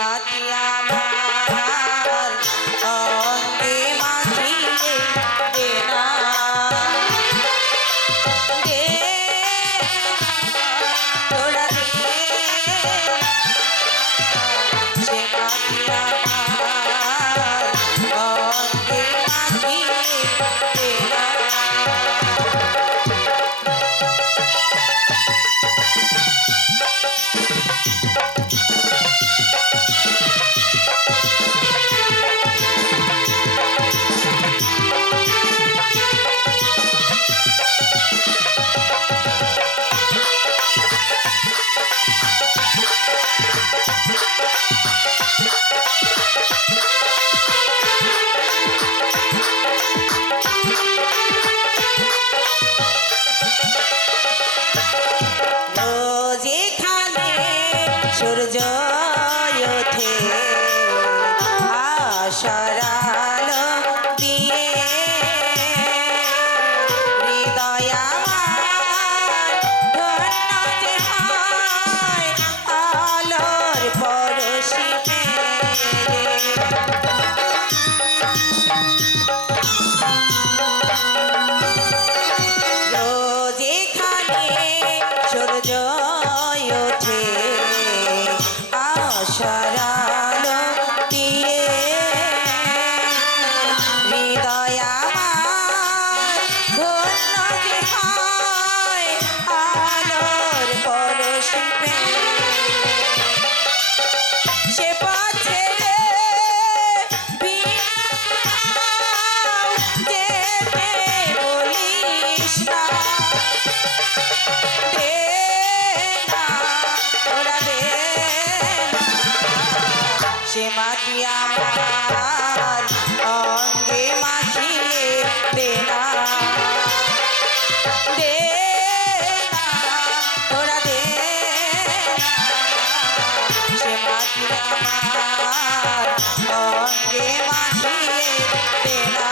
মাটি আমার অঙ্গে মাখিয়ে দে না, দে তোরা দে সে মাটি আমার অঙ্গে মাখিয়ে দে না। সূর্য ওঠে আশার আলো দিয়ে, হৃদয় আমার ধন্য যে হয় আলোর পরশি পেয়ে। রোজ এখানে সূর্য ওঠে আশার আলো দিয়ে, হৃদয় আমার ধন্য যে হয় আলোর পরশি পেয়ে। সে পথ ছেড়ে যেতে বলিস না, দে না তোরা দে না সে মাটি আমার অঙ্গে মাখিয়ে দে না, দে না তোরা দে না সে মাটি আমার অঙ্গে মাখিয়ে দে না।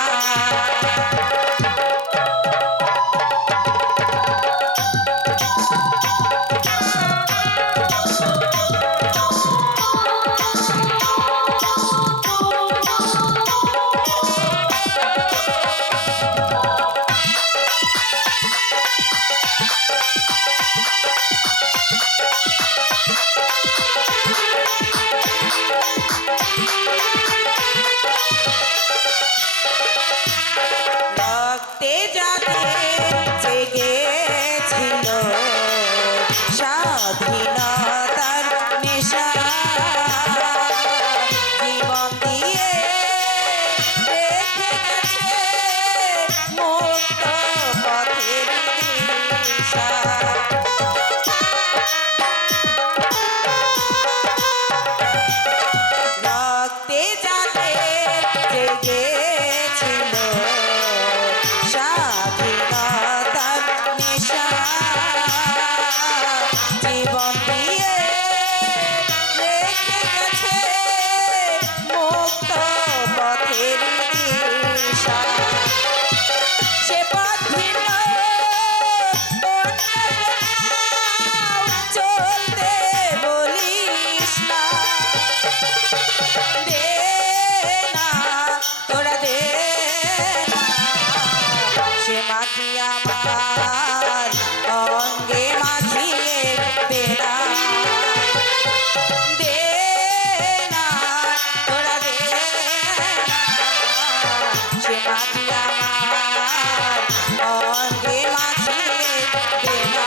রক্তে যাতে জেগেছিল স্বাধীনতার নেশা, জীবন দিয়ে রেখে গেছে মুক্ত পথের দিশা। রক্তে যাতে জেগেছিল স্বাধীনতার নেশা, জীবন দিয়ে রেখে গেছে মুক্ত পথের দিশা। সে পথ ভিন্ন চলতে বলিস না, দে না তোরা দে না সে মাটি আমার অঙ্গে মাখিয়ে দে না, দে না তোরা দে না সে মাটি আমার অঙ্গে মাখিয়ে দে না।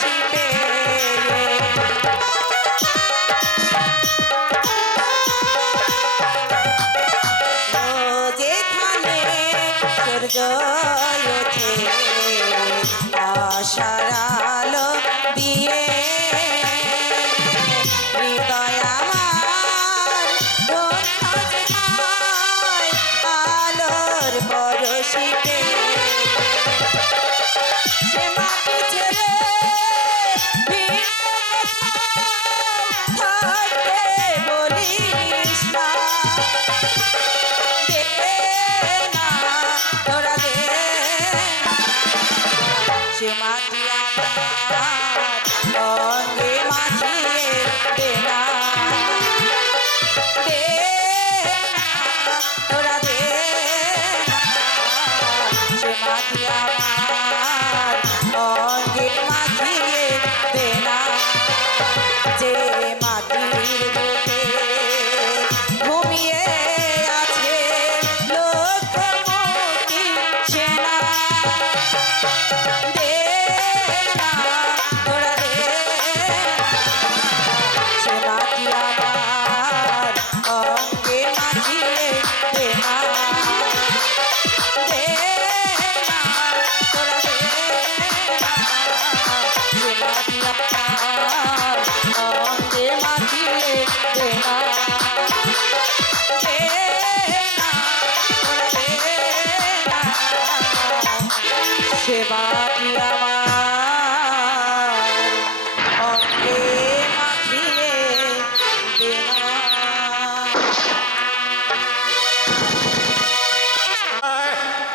পরশি পেয়ে যেখানে সূর্য ওঠে আশার আলো দিয়ে হৃদয় আমার রোজ হয় আলোর পরশিতে সে মাটি ছেড়ে ভিন্ন কোথাও থাকতে বলিস না দে না তোরা দে না সে মাটি আমার অঙ্গে মাখিয়ে দে না দে না তোরা দে না সে মাটি আমার অঙ্গে মাখিয়ে দে না যে মাটির বুকে ঘুমিয়ে আছে লক্ষ্মী সেনা দে না তোরা দে না সে মাটি আমার অঙ্গে মাখিয়ে দে না দে না তোরা দে না সে মাটি আমার অঙ্গে মাখিয়ে দে না দে না তোরা দে না সে মাটি আমার অঙ্গে মাখিয়ে দে না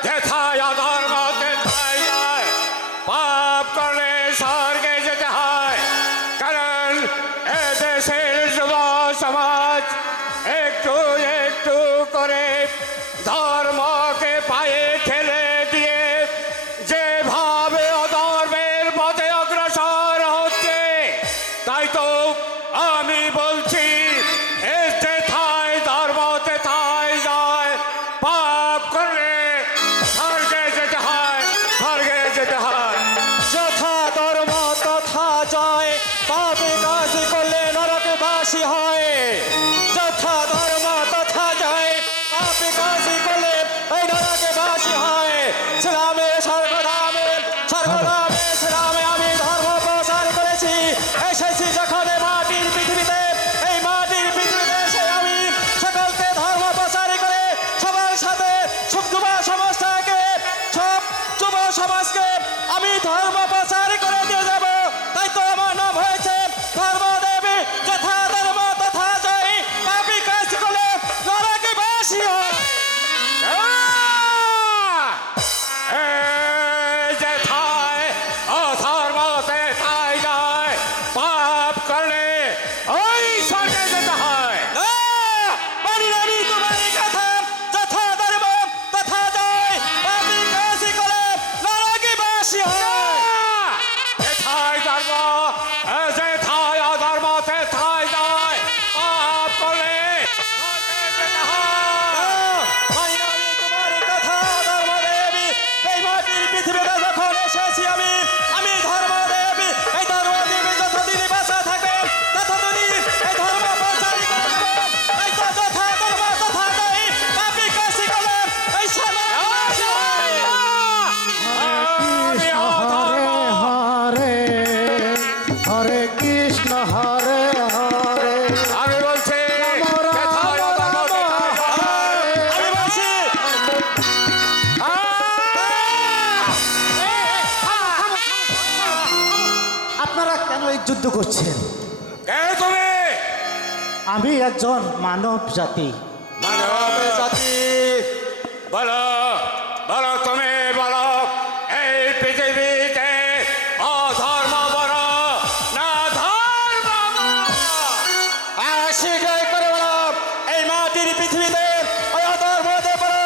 যেথায় অধর্ম তেথায় যায় পাপ করলে স্বর্গে যেতে হয় কারণ এ দেশের যুব সমাজ একটু একটু করে ধর্মকে পায়ে ঠেলে দিয়ে যেভাবে অধর্মের পথে অগ্রসর হচ্ছে তাই তো আমি বলছি এ যেথায় ধর্ম তেথায় যায় পাপ করলে স্বর্গে যেতে হয় স্বর্গে যেতে হয় যথা ধর্ম তথা জয় পাপে কাজ করলে নরকে বাসী হয় যথা ধর্ম তথা জয় পাপে কাজ করলে এই নরকে বাসী হয় ইসলামের স্বর্গধামে ইসলামে আমি ধর্ম প্রচার করেছি এসেছি যখন এই মাটির পৃথিবীতে এই মাটির পৃথিবীতে এসে আমি সকলকে ধর্ম প্রচার করে সবার সাথে সব যুব সমাজটাকে সব যুব সমাজকে আমি ধর্ম প্রচার করে দিয়ে যাব তাই তো আমার নাম হয়েছে ধর্মদেবী যথা ধর্ম তথা জয় পাপী কাজ করলে নরকে বাসী হয় যেথায় অধর্ম তেথায় যায় পাপ করলে ওই স্বর্গে যেতে হয় মানি আমি তোমার এই কথা যথা ধর্ম তথা জয় পাপী কাজ করলে নরকে বাসী হয় যেথায় ধর্ম যেথায় অধর্ম তেথায় যায় পাপ করলে স্বর্গে যেতে হয় মানি আমি তোমার এই কথা ধর্মদেবী এই মাটির পৃথিবীতে যখন এসেছি আমি ধর্মদেবী এই ধর্মদেবী যতদিন বাঁচা থাকবে ততদিন এই ধর্ম প্রচার করে দেব এই তো যথা ধর্ম তথা জয় পাপী কাজ করলে এই সমাজ বাসী হয়। আমি অধর্ম হরে হরে কৃষ্ণ হরে হরে আমি বলছি যেথায় অধর্ম তেথায় যায় আমি বলছি আপনারা কেন এই যুদ্ধ করছেন? কে তুমি আমি একজন মানব জাতি। মানব জাতি বলো বলো তুমি বলো এই পৃথিবীতে অধর্ম বড় না ধর্ম স্বীকার করে বলো এই মাটির পৃথিবীতে ওই অধর্মদের বলো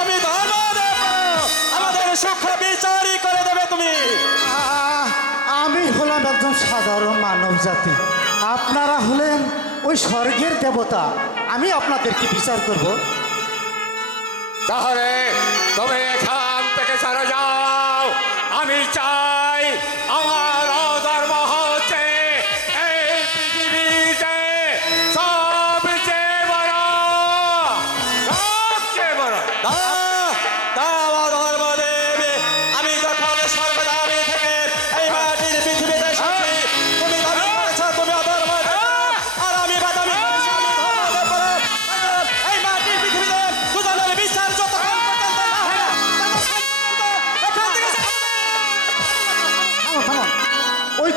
আমি ধর্মদের বলো আমাদের সুখ বিচারই করে দেবে তুমি আমি হলাম একজন সাধারণ মানব জাতি, আপনারা হলেন ওই স্বর্গের দেবতা। আমি আপনাদেরকে বিচার করব। তাহলে তুমি এখান থেকে সরে যাও। আমি চাই আমার অধর্ম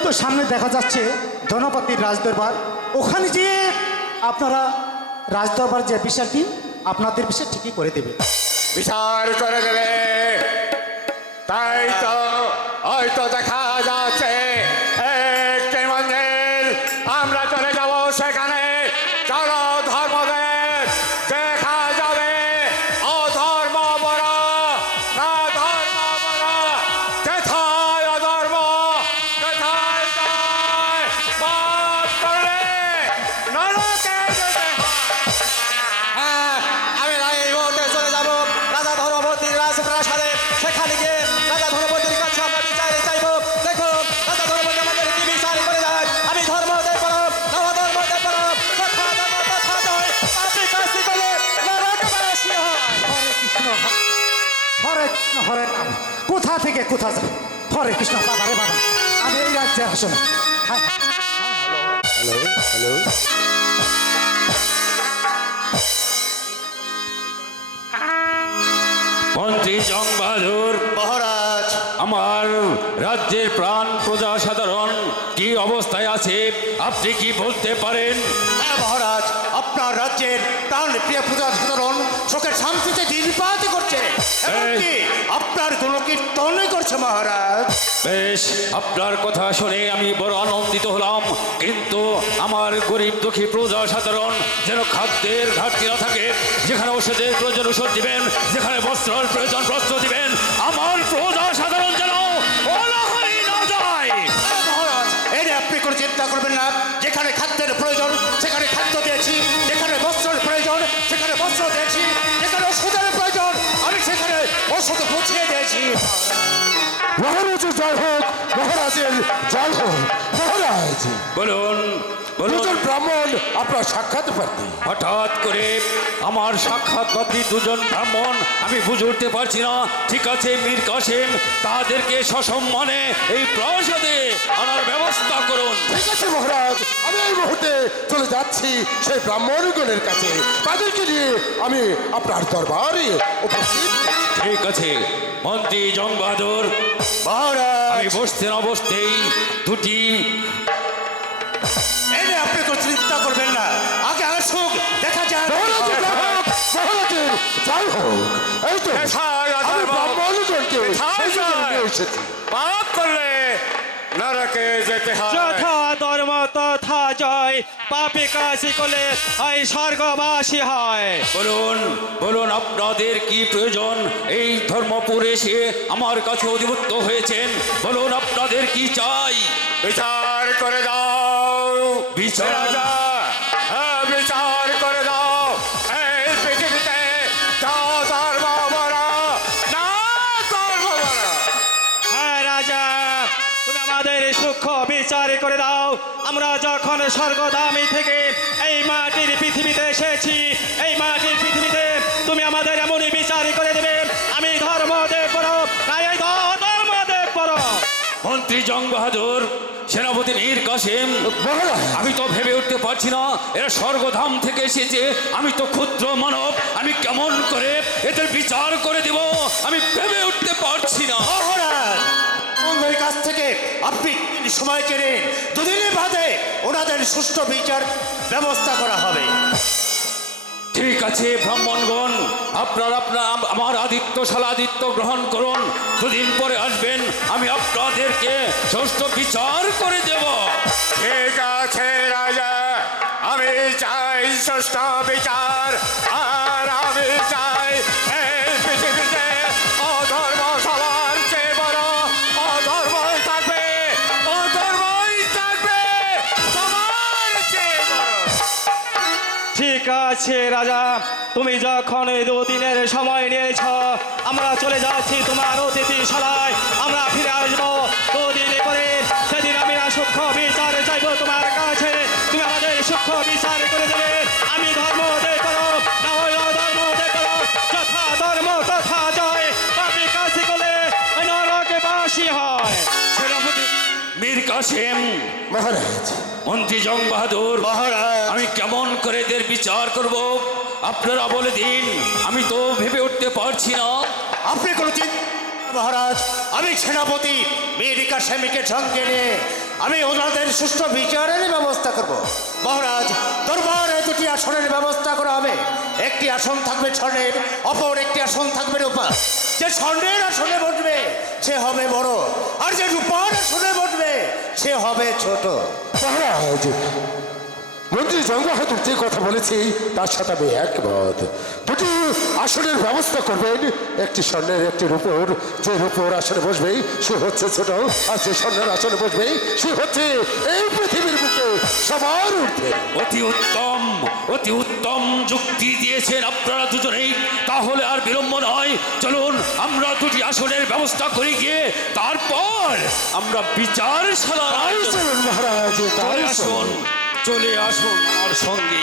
তো সামনে দেখা যাচ্ছে ধনপতির রাজদরবার, ওখানে যেয়ে আপনারা রাজদরবার যে বিচারটি আপনাদের বিষয় ঠিকই করে দেবে। বিচার করে দেবে। তাই তো হয়তো দেখা যাচ্ছে একটি মন্দির, আমরা চলে যাব সেখানে। চলো ধর্মদের দেখা যাবে অধর্ম বড় না ধর্ম বড়, যেথায় অধর্ম যেথায় যায় পাপ করলে নরকে যেতে হয়। হ্যাঁ, আমি এই মুহূর্তে চলে যাব রাজা ধনপতির রাজপ্রাসাদে। সেখানে গিয়ে রাজা ধনপতির কাছে আমরা বিচারে চাইব। দেখুন রাজা ধনপতি আমাদের কি বিচার করে যায়। আমি ধর্মদের পরব নব ধর্মদের পরব, যথা ধর্ম তথা জয়। আপনি কাজটি করলে নরকবাসী হয়। হরে কৃষ্ণ, হরে কৃষ্ণ, হরে রাম। কোথা থেকে কোথা যায়? হরে কৃষ্ণ। বাবা রে বাবা, আমি এই রাজ্যে আসুন। হ্যাঁ, মন্ত্রী জং বাহাদুর, মহারাজ, আমার রাজ্যের প্রাণ প্রজা সাধারণ কি অবস্থায় আছে আপনি কি বলতে পারেন? হ্যাঁ মহারাজ, আপনার রাজ্যের প্রাণ প্রিয় প্রজা সাধারণ শোকের শান্তিতে নির্বাচিত করছে, এমনকি আপনার গুণকীর্তনই করছে মহারাজ। বেশ, আপনার কথা শুনে আমি বড় আনন্দিত হলাম, কিন্তু আমার গরিব দুঃখী প্রজা সাধারণ যেন খাদ্যের ঘাটতি না থাকে। যেখানে ওষুধের প্রয়োজন ওষুধ দিবেন, যেখানে বস্ত্রের প্রয়োজন বস্ত্র দিবেন। আমার প্রজা সাধারণ যেন অনাহারি না যায়। হ্যাঁ মহারাজ, এই নিয়ে আপনি কোনো চিন্তা করবেন না। যেখানে খাদ্যের প্রয়োজন সেখানে খাদ্য দিয়েছি, যেখানে বস্ত্রের প্রয়োজন সেখানে বস্ত্র দিয়েছি, যেখানে ওষুধের প্রয়োজন আমি সেখানে ওষুধ পৌঁছিয়ে দিয়েছি। মহারাজের জয় হোক, মহারাজের জয় হোক। মহারাজ, বলুন বলুন। দুজন ব্রাহ্মণ আপনার সাক্ষাৎ প্রার্থী। হঠাৎ করে আমার সাক্ষাৎকারী দুজন ব্রাহ্মণ, আমি বুঝে উঠতে পারছি না। ঠিক আছে মীর কাসেম, তাদেরকে সসম্মানে এই প্রাসাদে আনার ব্যবস্থা করুন। ঠিক আছে মহারাজ, আমি এই মুহূর্তে চলে যাচ্ছি সেই ব্রাহ্মণগণের কাছে। তাদেরকে নিয়ে আমি আপনার দরবারে উপস্থিত। ঠিক আছে মন্ত্রী জং বাহাদুর, মহারাজ, আমি বসতে না বসতেই দুটি এই নিয়ে আপনি কোনো চিন্তা করবেন না। আগে আসুক, দেখা যাক। মহারাজের জয় হোক, মহারাজের জয় হোক। এই তো আমি ব্রাহ্মণগণকে সেই জন্য নিয়ে এসেছি। পাপ করলে নরকে যেতে হয়। যথা ধর্ম তথা জয়, পাপে কাশি করলে এই স্বর্গবাসী হয়। বলুন বলুন, আপনাদের কি প্রয়োজন? এই ধর্মপুরে এসে আমার কাছে অধিভুক্ত হয়েছেন, বলুন আপনাদের কি চাই? বিচার করে দাও বিচার? রাজা, হ্যাঁ বিচার করে দাও। এই পৃথিবীতে যা ধর্ম বড় না ধর্ম বড়। হ্যাঁ রাজা, তুমি আমাদের সূক্ষ্ম বিচার করে দাও। আমরা যখন স্বর্গধামী থেকে এই মাটির পৃথিবীতে এসেছি, এই মাটির পৃথিবীতে তুমি আমাদের এমনই বিচার করে দেবে। আমি ধর্মদেব পড়ো না এই ধর্মদেব পড়ো। মন্ত্রী জং বাহাদুর, সেনাপতি মীর কাসেম, আমি তো ভেবে উঠতে পারছি না, এরা স্বর্গধাম থেকে এসেছে, আমি তো ক্ষুদ্র মানব, আমি কেমন করে এদের বিচার করে দিব আমি ভেবে উঠতে পারছি না। মহারাজ, ওদের কাছ থেকে আপনি সময় কেড়ে দুদিনের বাদে ওনাদের সুষ্ঠু বিচার ব্যবস্থা করা হবে। ঠিক আছে ব্রাহ্মণগণ, আপনার আমার আদিত্যশালা আদিত্য গ্রহণ করুন। দুদিন পরে আসবেন, আমি আপনাদেরকে সুষ্ঠু বিচার করে দেব। ঠিক আছে রাজা, আমি চাই সুষ্ঠু বিচার। আর আমি চাই এই পৃথিবীতে অধর্ম সবার চেয়ে বড় অধর্মই থাকবে, অধর্মই থাকবে সবার চেয়ে বড়। ঠিক আছে রাজা, তুমি যখন এই দুদিনের সময় নিয়েছ, আমরা চলে যাচ্ছি তোমার অতিথিশালায়। আমরা ফিরে আসবো দুদিন পরে। সেদিন আমি সূক্ষ্ম বিচার চাইবো তোমার কাছে, তুমি আমাদের সূক্ষ্ম বিচার করে দেবে। আমি ধর্ম দে করো না হয় অধর্ম দে করো, যথা ধর্ম তথা জয়, পাপী কাশি করলে নরকে বাসী হয়। সেনাপতি মীর কাসেম, মহারাজ, মন্ত্রী জং বাহাদুর, মহারাজ, আমি কেমন করে এদের বিচার করব আপনারা বলে দিন, আমি তো ভেবে উঠতে পারছি না। আপনি কোনো চিন্তা মহারাজ, আমি সেনাপতি মেরিকা স্বামীকে সঙ্গে নিয়ে আমি ওনাদের সুষ্ঠু বিচারের ব্যবস্থা করব। মহারাজ, দরবারে দুটি আসনের ব্যবস্থা করা হবে। একটি আসন থাকবে স্বর্ণের, অপর একটি আসন থাকবে রূপা। যে স্বর্ণের আসনে বসবে সে হবে বড়, আর যে রূপার আসনে বসবে সে হবে ছোট। মহারাজ, মন্ত্রী জঙ্গবাহাদুর যে কথা বলেছি তার সাথে আমি একমত। দুটি আসনের ব্যবস্থা করবেন, একটি স্বর্ণের একটি রূপোর। যে রূপোর আসনে বসবে সে হচ্ছে ছোট, আর যে স্বর্ণের আসনে বসবে সে হচ্ছে এই পৃথিবীর বুকে সবার ঊর্ধ্বে। অতি উত্তম যুক্তি দিয়েছেন আপনারা দুজনেই। তাহলে আর বিলম্ব নয়, চলুন আমরা দুটি আসনের ব্যবস্থা করি গিয়ে তারপর আমরা বিচারশালার আয়োজন। চলুন মহারাজ, তাই আসুন, চলে আসুন আমার সঙ্গে।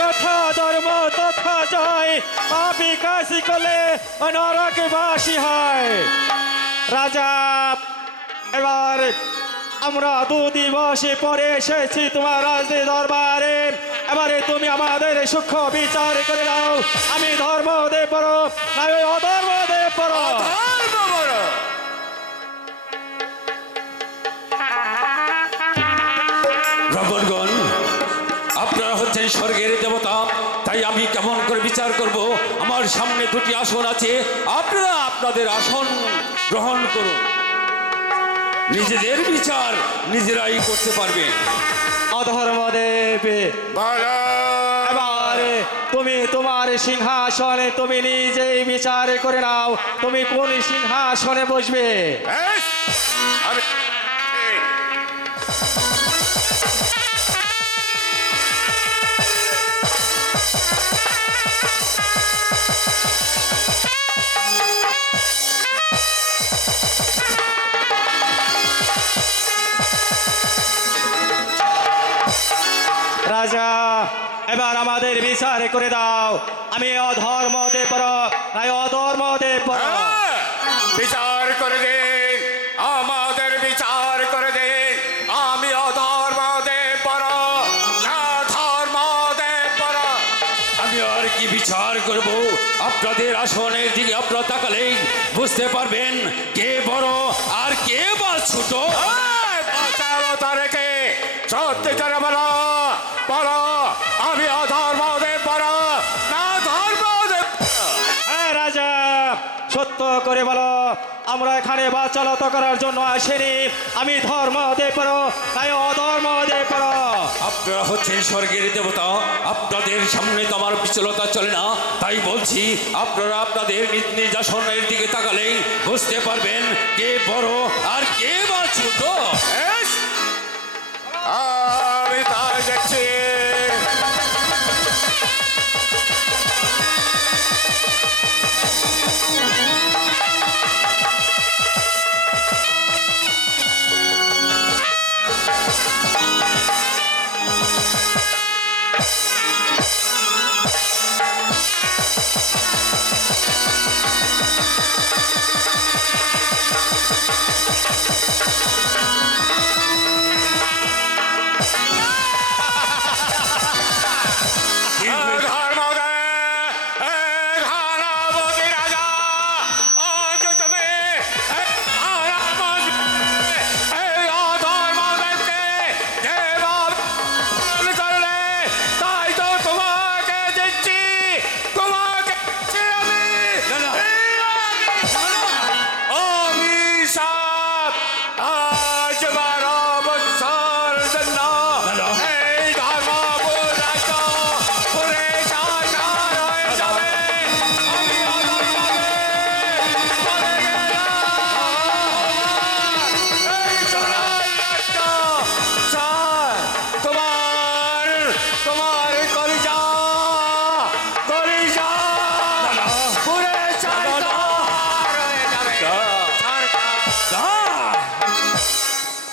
তথা ধর্ম তথা জয়, পাপী কাশি করলে নরকবাসী হয়। রাজা, এবার আমরা 2 দিবস পরে এসেছি তোমার রাজনীতি দরবারে। এবারে তুমি আমাদের সূক্ষ্ম বিচার করে দাও, আমি ধর্মদেব বড় না ওই অধর্মদেব বড়? ব্রাহ্মণগণ, আপনারা হচ্ছেন স্বর্গের দেবতা, তাই আমি কেমন করে বিচার করব? আমার সামনে দুটি আসন আছে, আপনারা আপনাদের আসন গ্রহণ করুন। নিজেদের বিচার নিজেরাই করতে পারবে। অধর্মদেব, এবারে তুমি তোমার সিংহাসনে তুমি নিজেই বিচার করে নাও, তুমি কোন সিংহাসনে বসবে? রাজা, এবার আমাদের বিচার করে দাও, আমি অধর্মদেব বড় না অধর্মদেব বড়? বিচার করে দিন, আমাদের বিচার করে দিন। আমি অধর্মদেব বড় না ধর্মদেব বড়? আমি আর কি বিচার করব? আপনাদের আসনের দিকে আপনারা তাকালেই বুঝতে পারবেন কে বড় আর কে বা ছোট। রেখে সত্যি করে বলো, বলো আমি অধর্মদেব বড় না ধর্মদেব? হ্যাঁ রাজা, সত্য করে বলো, আমরা এখানে বাচালত করার জন্য আসেনি, আমি ধর্মদেব বড় না অধর্মদেব বড়? আপনারা হচ্ছেন স্বর্গের দেবতা, আপনাদের সামনে তো আমার বিচলতা চলে না, তাই বলছি আপনারা আপনাদের নিজ নিজ আসনের দিকে তাকালেই বুঝতে পারবেন কে বড় আর কে বা ছোট। আমি তাই দেখছি।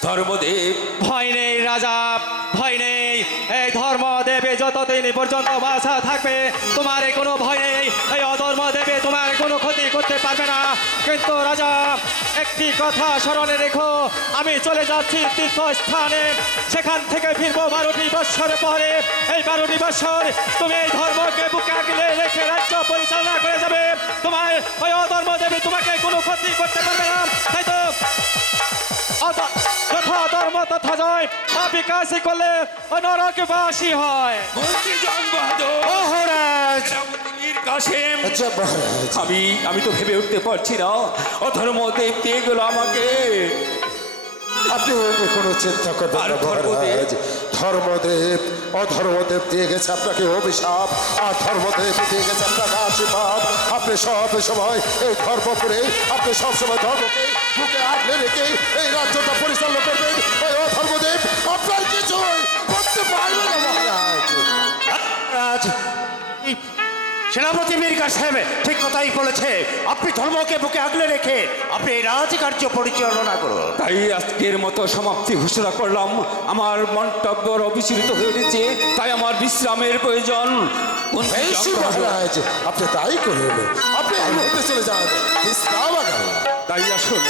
ধর্মদেব। ভয় নেই রাজা, ভয় নেই। এই ধর্মদেবে যতদিন পর্যন্ত বাঁচা থাকবে তোমার কোনো ভয় নেই। এই অধর্মদেবে তোমার কোনো ক্ষতি করতে পারবে না। কিন্তু রাজা, একটি কথা স্মরণে রেখো, আমি চলে যাচ্ছি তীর্থস্থানে, সেখান থেকে ফিরবো 12টি বৎসর পরে। এই 12টি বৎসর তুমি এই ধর্মকে বুকে আগলে রেখে রাজ্য পরিচালনা করে যাবে। তোমার ওই অধর্মদেবে তোমাকে কোনো ক্ষতি করতে পারবে না। তাই তো যথা ধর্ম তথা জয়, পাপী কাজই করলে ওই নরকবাসী হয়। মন্ত্রী জং বাহাদুর, মহারাজ, সেনাপতি মীর কাসেম, আচ্ছা মহারাজ, আমি তো ভেবে উঠতে পারছি না অধর্মদেব দিয়ে গেল আমাকে। আপনি কোনো চিন্তা করবেন আর না মহারাজ। ধর্মদেব অধর্মদেব দিয়ে গেছে আপনাকে অভিশাপ, আর ধর্মদেব দিয়ে গেছে আপনাকে আশীর্বাদ। আপনি সব সময় এই ধর্মপুরে, আপনি সব সময় ধর্মকে বুকে আগলে রেখে এই রাজ্যটা পরিচালনা করবেন। ওই অধর্মদেব আপনার কিছু করতে পারবে না মহারাজ। রাজ, সেনাপতি মীর কাসেম ঠিক কথাই বলেছে। আপনি ধর্মকে বুকে আগলে রেখে আপনি এই রাজকার্য পরিচালনা করুন। তাই আজকের মতো সমাপ্তি ঘোষণা করলাম। আমার মন্তব্য অবিচলিত হয়ে উঠেছে, তাই আমার বিশ্রামের প্রয়োজন। মন্ত্রী জং বেশি বাহাদুর, মহারাজ, আপনি তাই করবেন। আপনি এই মুহূর্তে চলে যান বিশ্রাম আগান। তাই আসুন।